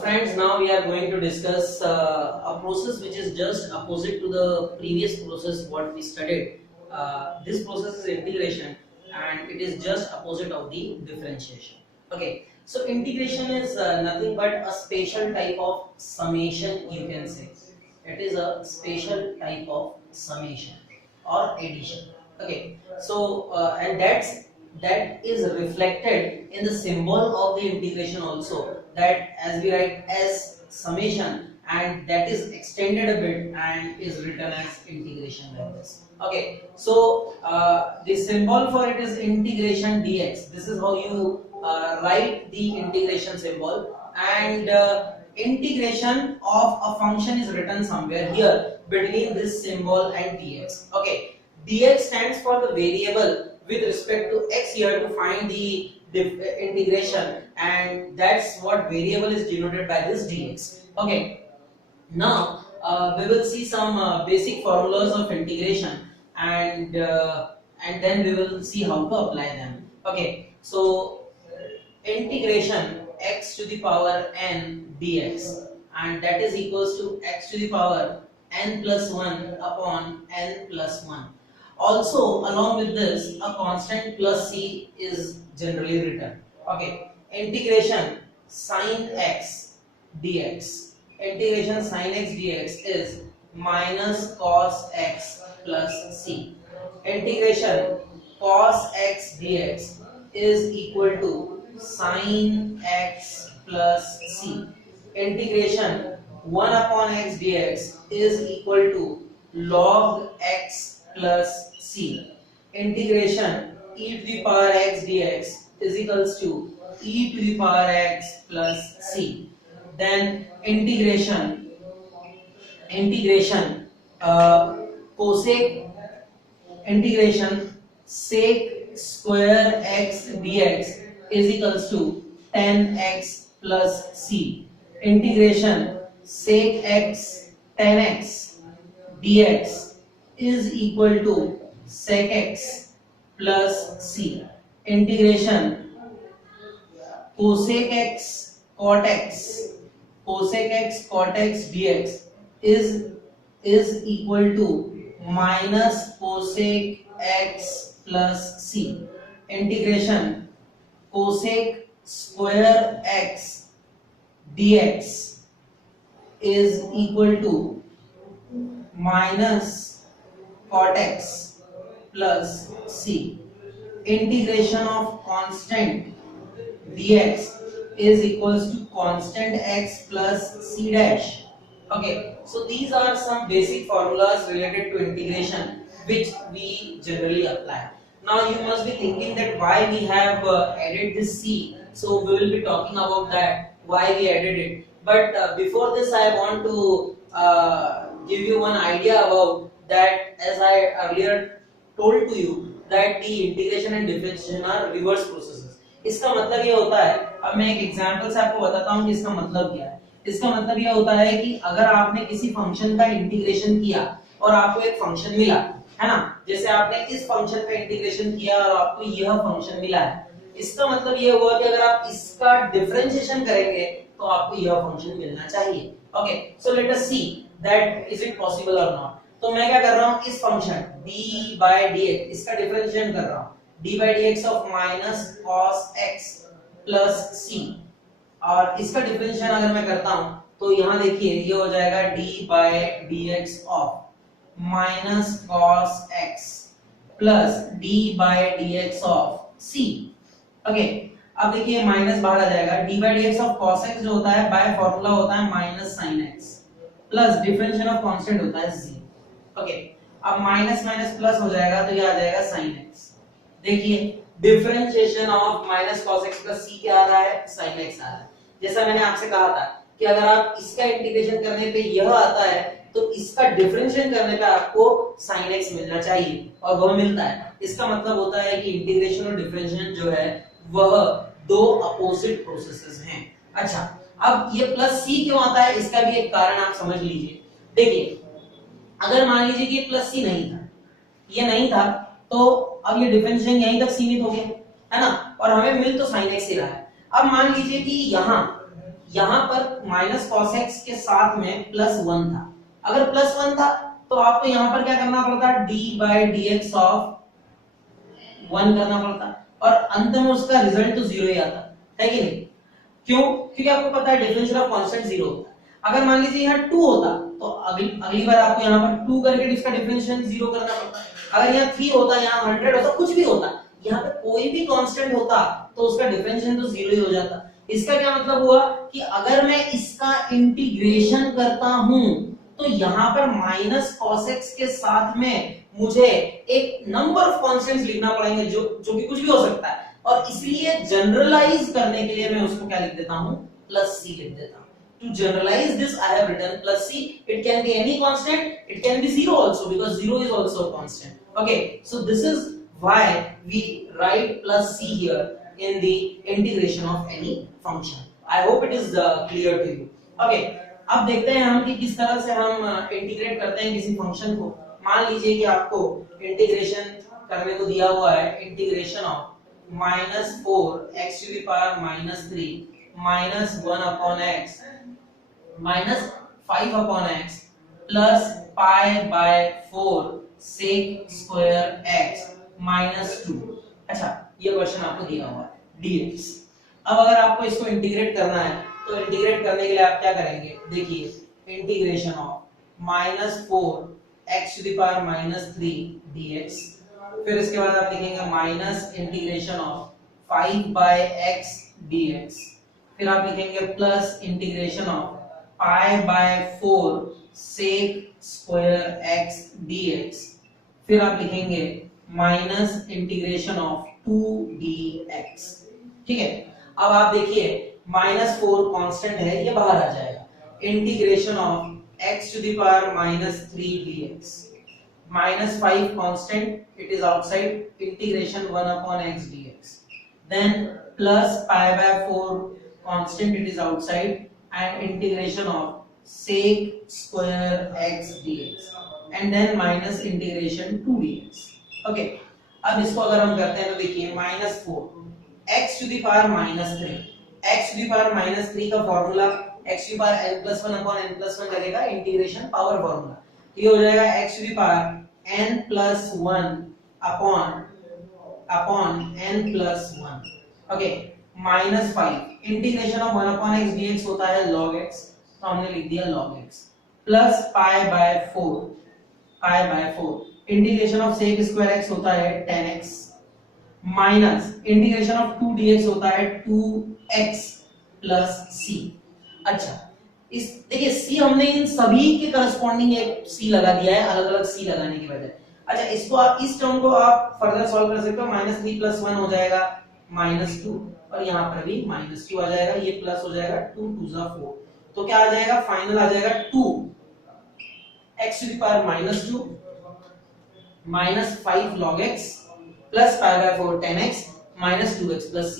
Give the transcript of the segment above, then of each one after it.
Friends, now we are going to discuss a process which is just opposite to the previous process what we studied. This process is integration and it is just opposite of the differentiation. Okay, so integration is nothing but a special type of summation, you can say. It is a special type of summation or addition. Okay, so and that is reflected in the symbol of the integration also, that as we write as summation and that is extended a bit and is written as integration like this. Okay, so the symbol for it is integration dx. This is how you write the integration symbol, and integration of a function is written somewhere here between this symbol and dx. Okay, dx stands for the variable with respect to x here to find the integration, and that's what variable is denoted by this dx. Okay, now we will see some basic formulas of integration, and then we will see how to apply them. Okay, so integration x to the power n dx, and that is equals to x to the power n plus 1 upon n plus 1. Also, along with this, a constant plus c is generally written. Okay, integration sin x dx. Integration sin x dx is minus cos x plus c. Integration cos x dx is equal to sin x plus c. Integration 1 upon x dx is equal to log x plus c. Integration e to the power x dx is equals to e to the power x plus c. Then integration cosec integration sec square x dx is equals to 10x plus c. Integration sec x 10x dx is equal to sec x plus c. Integration cosec x cot x dx is equal to minus cosec x plus c. Integration cosec square x dx is equal to minus cot x plus c. Integration of constant dx is equals to constant x plus c dash. Okay, so these are some basic formulas related to integration which we generally apply. Now you must be thinking that why we have added this c, so we will be talking about that, why we added it. But before this I want to give you one idea about that. As I earlier told to you that the integration and differentiation are reverse processes. इसका मतलब ये होता है, अब मैं एक example से आपको बताता हूँ कि इसका मतलब क्या है. इसका मतलब ये होता है कि अगर आपने किसी फंक्शन का इंटीग्रेशन किया और आपको एक फंक्शन मिला है ना, जैसे आपने इस फंक्शन का इंटीग्रेशन किया और आपको यह फंक्शन मिला है, इसका मतलब ये हुआ कि अगर आप इसका डिफरेंशिएशन करेंगे तो आपको यह फंक्शन मिलना चाहिए. Okay, so let us see that is it possible और नॉट. तो मैं क्या कर रहा हूं, इस फंक्शन d by dx इसका डिफरेंशिएशन कर रहा हूं, d by dx of minus cos x plus c, और इसका डिफरेंशिएशन अगर मैं करता हूं तो यहां देखिए ये हो जाएगा d by dx of minus cos x plus d by dx of c. Okay, अब देखिए माइनस बाहर आ जाएगा, d by dx of cos x जो होता है बाय फार्मूला होता है minus sin x plus differentiation of constant होता है c. ओके, अब माइनस माइनस प्लस हो जाएगा तो ये आ जाएगा sin x. देखिए differentiation of minus cos x plus c क्या आ रहा है, sin x आ रहा है. जैसा मैंने आपसे कहा था कि अगर आप इसका इंटीग्रेशन करने पे यह आता है तो इसका डिफरेंशिएशन करने पे आपको sin x मिलना चाहिए, और वह मिलता है. इसका मतलब होता है कि इंटीग्रेशन और डिफरेंशिएशन जो है वह दो अपोजिट प्रोसेसेस हैं. अच्छा, अब ये प्लस c क्यों आता है, इसका भी एक कारण आप समझ लीजिए. देखिए अगर मान लीजिए कि प्लस c नहीं था, ये नहीं था, तो अब ये डिफरेंशिएशन यहीं तक सीमित हो गया है ना, और हमें मिल तो sin x ही रहा है. अब मान लीजिए कि यहाँ यहाँ पर माइनस कॉस एक्स के साथ में प्लस वन था, अगर प्लस वन था तो आपको यहाँ पर क्या करना पड़ता, D by D x of one करना पड़ता, और अंत में उसका रिजल्ट तो जीरो ही आता है कि नहीं। क्यों? क्योंकि आपको पता है डिफरेंशियल ऑफ कांस्टेंट जीरो होता है। अगर मान लीजिए यहाँ 2 होता तो अगली बार आपको यहाँ पर 2 करके इसका डिफरेंशियल जीरो करना पड़ता। अगर यहाँ 3 होता, यहाँ 100 होता, कुछ भी होता, यहाँ पे कोई भी कांस्टेंट होता तो उसका डिफरेंशियल तो जीरो ही हो जाता। इसका क्या मतलब हुआ कि अगर मैं इसका इंटीग्रेशन करता हूं तो यहाँ पर माइनस कॉस एक्स के साथ में मुझे एक नंबर ऑफ कांस्टेंट्स लिखना पड़ेंगे जो कि कुछ भी हो सकता है, और इसलिए जनरलाइज करने के लिए मैं उसको क्या लिख देता हूं, प्लस सी लिख देता हूं। To generalize this, I have written plus c. It can be any constant. It can be zero also, because zero is also a constant. Okay, so this is why we write plus c here in the integration of any function. I hope it is clear to you. Okay, अब देखते हैं हम कि किस तरह से हम integrate करते हैं किसी फंक्शन को। मान लीजिए कि आपको इंटीग्रेशन करने को दिया हुआ है, integration of -4 x to the power -3 -1 upon x minus 5 upon x plus pi by 4 sec square x minus 2। अच्छा, ये क्वेश्चन आपको दिया हुआ है dx। अब अगर आपको इसको इंटीग्रेट करना है तो इंटीग्रेट करने के लिए आप क्या करेंगे, देखिए integration of -4 x to the power -3 dx, फिर इसके बाद आप लिखेंगे minus integration of 5 by x dx, फिर आप लिखेंगे plus integration of pi by 4 sec square x dx, फिर आप लिखेंगे माइनस इंटीग्रेशन ऑफ 2 dx। ठीक है, अब आप देखिए -4 कांस्टेंट है, ये बाहर आ जाएगा, integration of x to the power -3 dx, -5 constant, it is outside, integration 1 upon x dx, then plus pi by 4 constant, it is outside, and integration of sec square x dx, and then minus integration 2 dx। okay, अब इसको अगर हम करते हैं तो देखिए -4 x to the power -3, x to the power -3 का formula x to the power n+1 upon n+1 लगेगा, इंटीग्रेशन पावर फॉर्मूला, ये हो जाएगा x to the power n+1 upon n+1। okay, -5 integration of 1 upon x dx होता है log x, तो हमने लिख दिया log x, plus pi by 4 integration of sec square x होता है 10x, minus integration of 2 dx होता है 2x प्लस c। अच्छा, इस देखिए c हमने इन सभी के करस्पॉन्डिंग एक c लगा दिया है, अलग अलग c लगाने की वजह। अच्छा, इसको आप इस टर्म को आप फर्दर सॉल्व कर सकते हो, -3 + 1 हो जाएगा -2, और यहाँ पर भी -2 आ जाएगा, ये प्लस हो जाएगा 2 2 4, तो क्या आ जाएगा, फाइनल आ जाएगा 2 x to the power -2 -5 log x plus pi by 4 10x minus 2x plus c।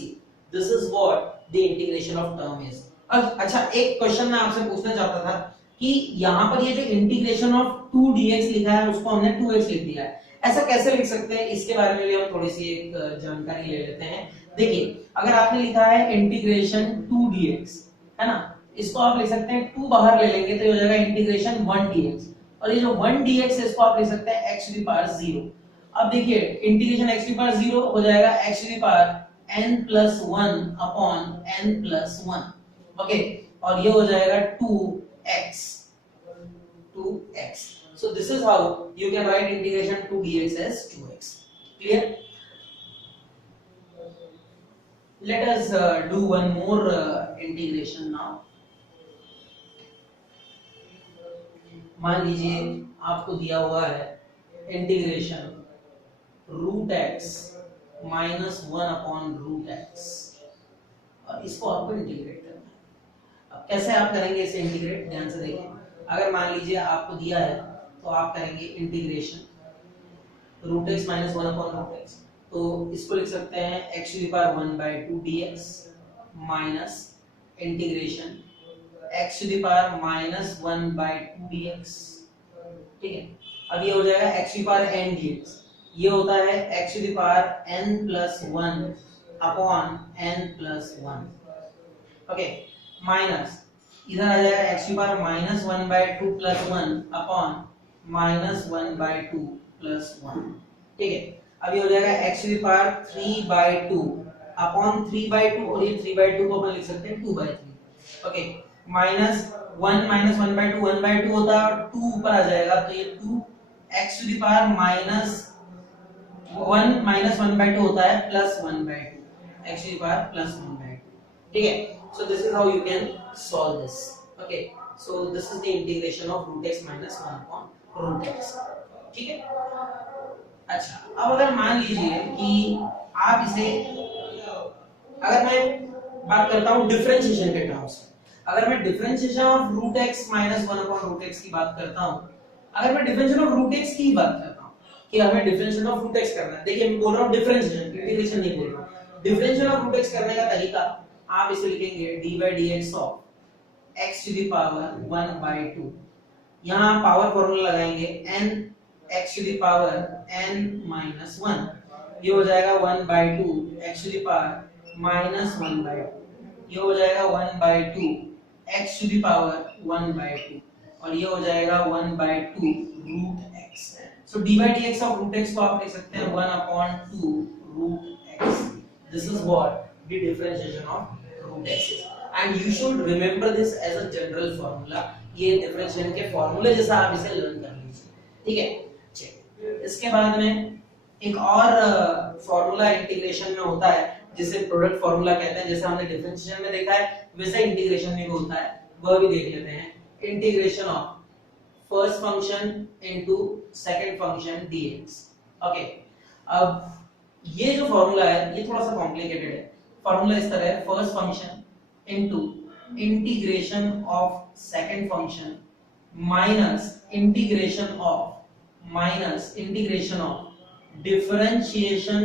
This is what the integration of term is। अब अच्छा, एक क्वेश्चन मैं आपसे पूछना चाहता था कि यहाँ पर ये जो इंटीग्रेशन ऑफ 2 dx लिखा है उसको हमने 2x लिख दिया है, ऐसा कैसे लिख सकते हैं, इसके बारे में भी हम थोड़ी सी एक जानकारी ले लेते हैं। देखिए, अगर आपने लिखा है इंटीग्रेशन 2 dx, है ना, इसको आप लिख सकते हैं 2 बाहर ले लेंगे तो ये हो जाएगा इंटीग्रेशन 1 dx, और ये जो 1 dx है इसको आप लिख सकते हैं x to the power 0। अब देखिए integration x to the power 0 हो जाएगा x to the power n+1 upon n+1। Okay, और ये हो जाएगा 2x। So this is how you can write integration 2 dx as 2x। clear? Let us do one more integration now। मान लीजिए आपको दिया हुआ है इंटीग्रेशन √x -1 upon √x, और इसको आपको इंटीग्रेट करना है। अब कैसे आप करेंगे इसे इंटीग्रेट, ध्यान से देखिए। अगर मान लीजिए आपको दिया है तो आप करेंगे इंटीग्रेशन √x -1 upon √x, तो इसको लिख सकते हैं x to the power 1/2 dx minus integration x to the power -1/2 dx। ठीक है, अब ये हो जाएगा x to the power n dx, ये होता है x to the power n+1 upon n+1। Okay, minus इधर आ जाएगा एक्स की power minus 1/2 plus 1 upon minus 1/2 plus 1। ठीक है, अब ये हो जाएगा एक्स की पावर 3/2 अपॉन 3/2 और ये 3/2 को अपन लिख सकते हैं 2/3। ओके, माइनस 1 माइनस 1/2 1/2 होता है और 2 ऊपर आ जाएगा तो ये 2 x to the power minus 1 minus 1/2 होता है plus 1/2 x to the power plus 1/2। ठीक है, so this is how you can solve this. Okay, so this is the integration of root x minus 1 upon root x. ठीक है, अच्छा अब अगर मान लीजिए कि आप इसे, अगर मैं बात करता हूं डिफरेंशिएशन के टर्म्स में, अगर मैं differentiation of root x minus 1 upon root x की बात करता हूं, अगर मैं डिफरेंशिएशन ऑफ रूट x की बात करता हूं कि हमें डिफरेंशिएशन ऑफ रूट x करना है, देखिए मैं बोल रहा हूं डिफरेंशिएशन, इंटीग्रेशन नहीं बोल रहा हूं। डिफरेंशिएशन ऑफ रूट x करने का तरीका आप इसे लिखेंगे d/dx of x to the power 1/2, यहां आप पावर फार्मूला लगाएंगे n x to the power n minus 1, ये हो जाएगा 1/2 x to the power minus 1/2, ये हो जाएगा 1/2 x टू द पावर 1/2 और ये हो जाएगा 1/2 root x। So d/dx of root x को आप लिख सकते हैं 1/2 root x। This is what the differentiation of root x is, and you should remember this as a general formula। ये differentiation के फॉर्मूले जैसा आप इसे लर्न कर लीजिए। ठीक है, चलिए इसके बाद में एक और फॉर्मूला इंटीग्रेशन में होता है जिसे प्रोडक्ट फॉर्मूला कहते हैं। जैसे हमने डिफरेंशिएशन में देखा है वैसे इंटीग्रेशन में भी होता है, वह भी देख लेते हैं। Integration of first function into second function dx। Okay, अब ये जो फॉर्मूला है ये थोड़ा सा कॉम्प्लिकेटेड है। फॉर्मूला इस तरह है, first function into integration of second function minus integration of differentiation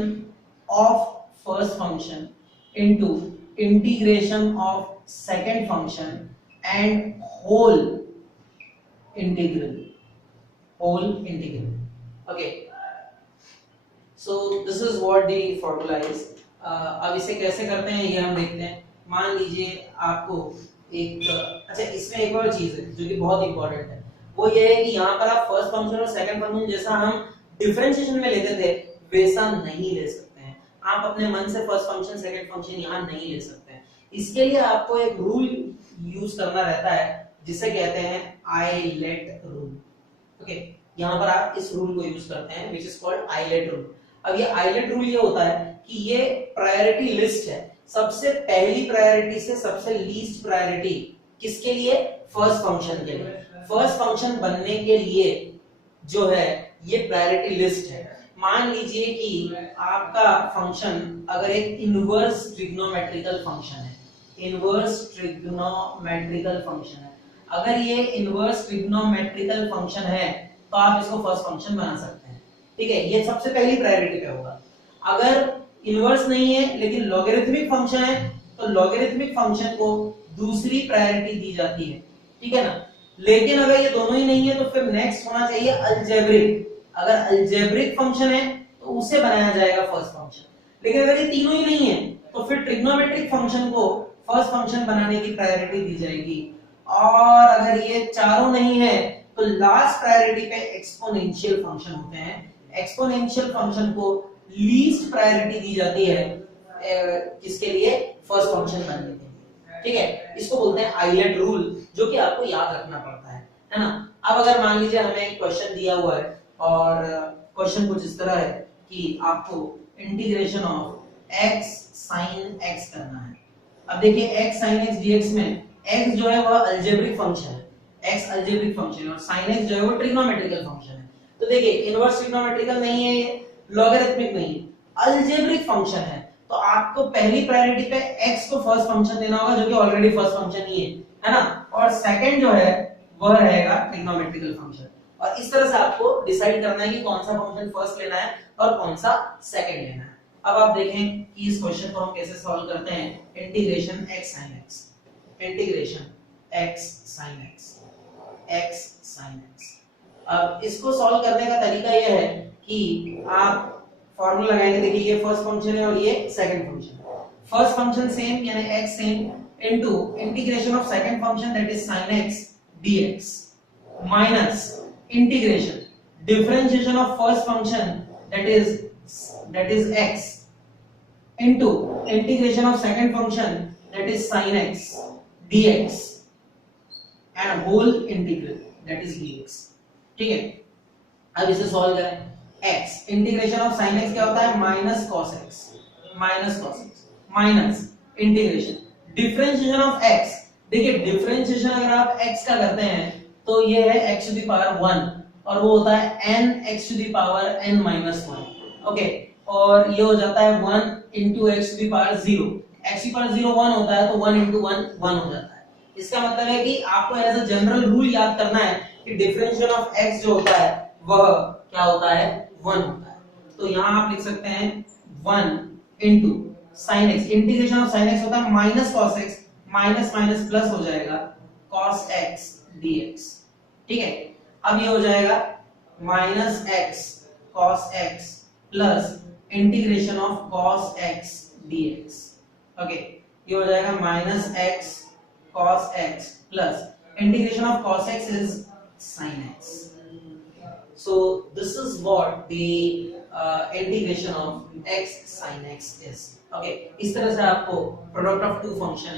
of first function into integration of second function and whole integral. Okay, so this is what the formula is. अब इसे कैसे करते हैं ये हम देखते हैं। मान लीजिए आपको एक, अच्छा इसमें एक और चीज है जो कि बहुत इंपॉर्टेंट है, वो ये है कि यहाँ पर आप फर्स्ट फंक्शन और सेकंड फंक्शन जैसा हम डिफरेंशिएशन में लेते थे वैसा नहीं ले सकते हैं। आप अपने मन से फर्स्ट फंक्शन सेकंड फंक्शन यहाँ नहीं ले सकते हैं। इसके लिए आपको एक रूल यूज करना रहता है जिसे कहते हैं आइलेट रूल। ओके, यहाँ पर आप इस रूल को यूज करते हैं which is called ILATE rule. अब ये आइलेट रूल ये होता है कि ये प्रायोरिटी लिस्ट है, सबसे पहली प्रायोरिटी से सबसे लीस्ट प्रायोरिटी किसके लिए, फर्स्ट फंक्शन के लिए। फर्स्ट फंक्शन बनने के लिए जो है ये प्रायोरिटी लिस्ट है। मान लीजिए कि आपका फंक्शन अगर एक इनवर्स ट्रिग्नोमेट्रिकल फंक्शन है, इनवर्स ट्रिग्नोमेट्रिकल फंक्शन है, अगर ये इनवर्स ट्रिग्नोमेट्रिकल फंक्शन है तो आप इसको फर्स्ट फंक्शन बना सकते हैं। ठीक है, ये सबसे पहली प्रायोरिटी पे होगा। अगर इनवर्स नहीं है लेकिन लॉगरिथमिक फंक्शन है तो लॉगरिथमिक फंक्शन को दूसरी प्रायोरिटी दी जाती है। ठीक है ना, लेकिन अगर ये दोनों ही नहीं है तो फिर नेक्स्ट होना चाहिए अलजेब्रिक। अगर अलजेब्रिक फंक्शन है तो उसे बनाया जाएगा फर्स्ट फंक्शन, लेकिन अगर ये तीनों ही नहीं है तो फिर ट्रिग्नोमेट्रिक फंक्शन को फर्स्ट फंक्शन बनाने की प्रायोरिटी दी जाएगी। और अगर ये चारों नहीं है तो लास्ट प्रायोरिटी पे एक्सपोनेंशियल फंक्शन होते हैं। एक्सपोनेंशियल फंक्शन को लीस्ट प्रायोरिटी दी जाती है किसके लिए, फर्स्ट फंक्शन बनने के लिए। ठीक है, इसको बोलते हैं आइलेट रूल, जो कि आपको याद रखना पड़ता है ना। अब अगर मान लीजिए हमें एक क्वेश्चन दिया हुआ है और क्वेश्चन कुछ इस तरह है कि आपको integration of x sin x करना है। अब देखिए x sin x dx में x जो है वह अलजेब्रिक फंक्शन है, x अलजेब्रिक फंक्शन है और sin x जो है वो ट्रिग्नोमेट्रिकल फंक्शन है। तो देखिए इनवर्स ट्रिग्नोमेट्रिकल नहीं है, ये लॉगरिथमिक नहीं है, अलजेब्रिक फंक्शन है, तो आपको पहली प्रायोरिटी पे x को फर्स्ट फंक्शन देना होगा जो कि ऑलरेडी फर्स्ट फंक्शन ही है ना, और सेकंड जो है वह रहेगा ट्रिग्नोमेट्रिकल फंक्शन। और इस तरह से आपको डिसाइड करना है कि कौन सा फंक्शन फर्स्ट लेना है और कौन सा सेकंड लेना है। अब आप देखें कि इस क्वेश्चन को हम कैसे सॉल्व करते हैं। Integration x sin x, integration x sin x, x sin x। अब इसको सॉल्व करने का तरीका यह है कि आप फॉर्मूला लगाएंगे। देखिए ये फर्स्ट फंक्शन है और ये सेकंड फंक्शन है। फर्स्ट फंक्शन सेम यानी x same into integration of second function that is sin x dx minus integration differentiation of first function that is x into integration of second function that is sin x dx and whole integral that is dx। ठीक है, अब इसे solve करें। x integration of sin x क्या होता है minus cos x minus integration differentiation of x। देखिए differentiation अगर आप x का करते हैं तो ये है x टू द पावर 1 और वो होता है n x to the power n minus 1। Okay, और ये हो जाता है 1 into x to the power 0। x to the power 0 1 होता है तो 1 into 1 1 हो जाता है। इसका मतलब है कि आपको एज अ जनरल रूल याद करना है कि डिफरेंशियल ऑफ x जो होता है वह क्या होता है 1 होता है। तो यहां आप लिख सकते हैं 1 into sin x integration of sin x होता है minus cos x minus minus plus हो जाएगा cos x dx। ठीक है, अब ये हो जाएगा minus x cos x plus integration of cos x dx। Okay, ये हो जाएगा minus x cos x plus integration of cos x is sin x। so this is what the integration of x sin x is। Okay, इस तरह से आपको product of two function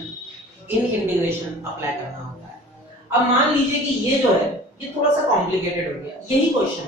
in integration apply करना होता है। अब मान लीजिए कि ये जो है ये थोड़ा सा कॉम्प्लिकेटेड हो गया, यही क्वेश्चन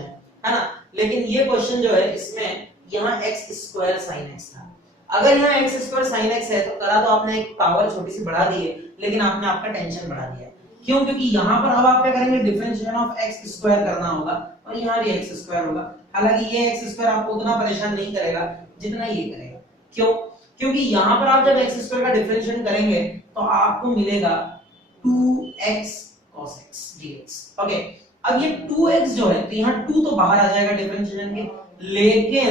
है ना, लेकिन ये क्वेश्चन जो है इसमें यहाँ x स्क्वायर sin x था। अगर यहाँ x स्क्वायर sin x है तो करा तो आपने एक पावर छोटी सी बढ़ा दी है, लेकिन आपने आपका टेंशन बढ़ा दिया है। क्यों? क्योंकि यहाँ पर अब आप क्या करेंगे डिफरेंशिएशन ऑफ x स्क्वायर करना होगा और यहाँ भी x स्क्वायर होगा। हालांकि ये x स्क्वायर आपको उतना परेशान नहीं करेगा जितना ये करेगा। क्यों? क्योंकि यहाँ पर आप जब x स्क्वायर का डिफरेंशिएशन करेंगे तो आपको मिलेगा 2x cos x dx। Okay, अब ये 2x जो है तो यहाँ 2 तो बाहर आ जाएगा डिफरेंशिएशन के, लेकिन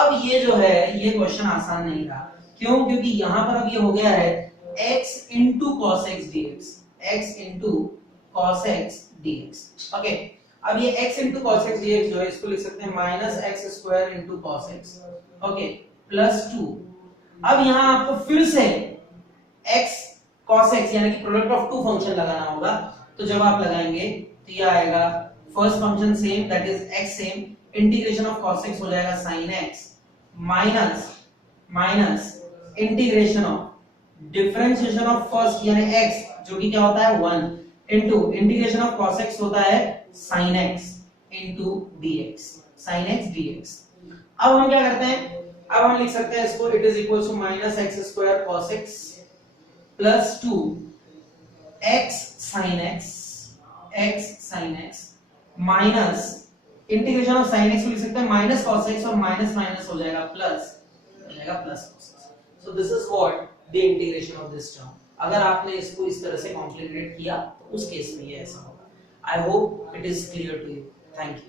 अब ये जो है ये क्वेश्चन आसान नहीं रहा। क्यों? क्योंकि यहाँ पर अब ये हो गया है x into cos x dx, x into cos x dx। Okay, अब ये x into cos x dx जो है इसको लिख सकते हैं minus x square into cos x। Okay, plus 2। अब यहाँ आपको फिर से x cos x यानी कि प्रोडक्ट ऑफ टू फंक्शन लगाना होगा। तो जब आप लगाएंगे तो ये आएगा first function same that is x same, integration of cos x हो जाएगा sin x minus minus integration of differentiation of first यानी x जो कि क्या होता है 1 into integration of cos x होता है sin x into dx, sin x dx। अब हम क्या करते हैं, अब हम लिख सकते हैं इसको it is equal to minus x square cos x plus 2 x sin x minus integration of sin x को लिख सकते हैं माइनस cos x और माइनस माइनस हो जाएगा plus cos x। So this is what the integration of this term. अगर आपने इसको इस तरह से कॉम्प्लिकेट किया तो उस केस में ये ऐसा होगा। I hope it is clear to you. Thank you.